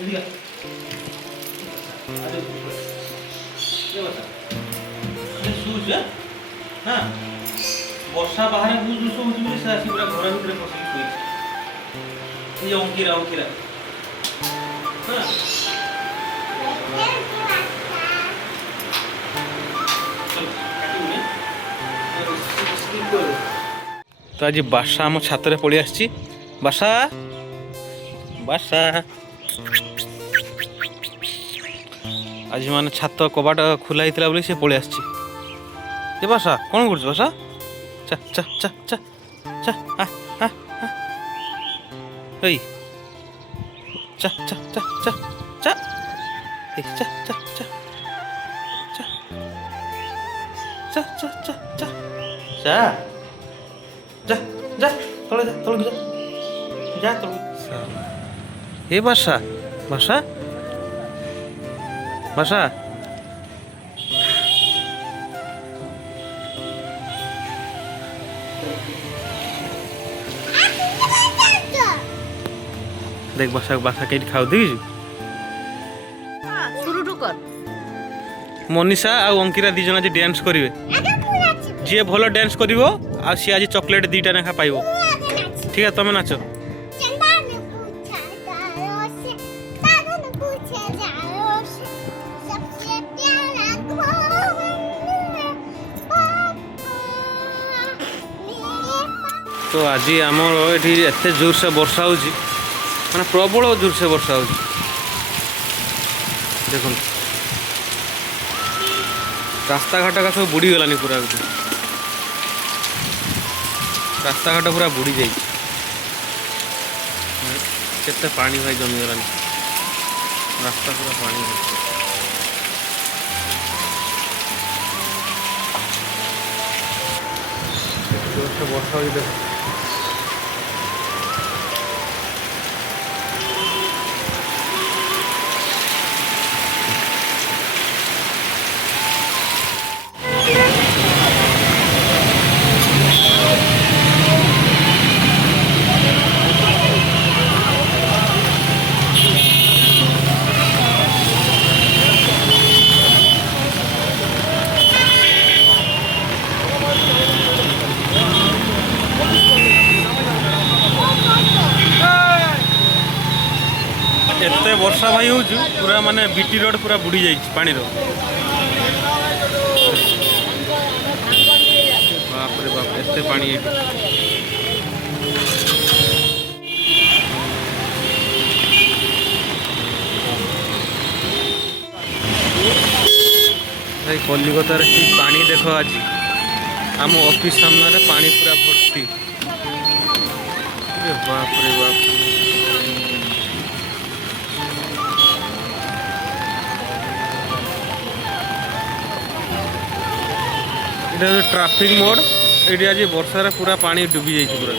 এদিকে আরে কে বাতা আরে শুজ হ্যাঁ বর্ষা বাহারে বুঝ দুষ হচ্ছে বলে সে আসি পুরা ঘর ভিতরে বসে শুয়েছে এই যে অঙ্কিরা হ্যাঁ তো আজ বাসা আমার ছাতরে পড়ে আসছি বাসা বাসা আজ মানে ছাত কবাট খোলা হয়েছিল বলে সে পড়ে আসছি এ বাসা কোন করছো বাসা চা চা চা চা চা এই চা চা চা চা চা এই চা চা চা চা চা চা চা চা চা যা যা তলে যা তলে যা যা তলে এ বাসা বাসা বাসা দেখ বাসা বাসা কেটে খাও দেখিছু মনীষা আর অঙ্কিরা দুজন আজ ড্যান্স করবে যে ভালো ড্যান্স করব আর সে আজ চকলেট দুইটা লেখা পাইব ঠিক আছে তুমি নাচো তো আজ আমার এটি এত জোরসে বর্ষা হচ্ছে মানে প্রবল জোরসে বর্ষা হচ্ছে দেখুন রাস্তাঘাট সব বুড়ি গলানি পুরা রাস্তাঘাট পুরা বুড়ি যাই কেতে পানি ভাই জমিগলানি রাস্তা পুরা পানি জোরসে বর্ষা হচ্ছে দেখুন এতে বর্ষা ভাই হচ্ছে পুরা মানে বিটি রোড পুরা বুড়ি যাই পানির বাপরে বাপ এতে পানি এটি ভাই কলিকতার কি পানি দেখ আজ আম অফিস সামনে পানি পুরা ভর্তি বাপরে বাপ এটা ট্রাফিক মোড এটি আজ বর্ষার পুরা পানি ডুবি যাই পুরা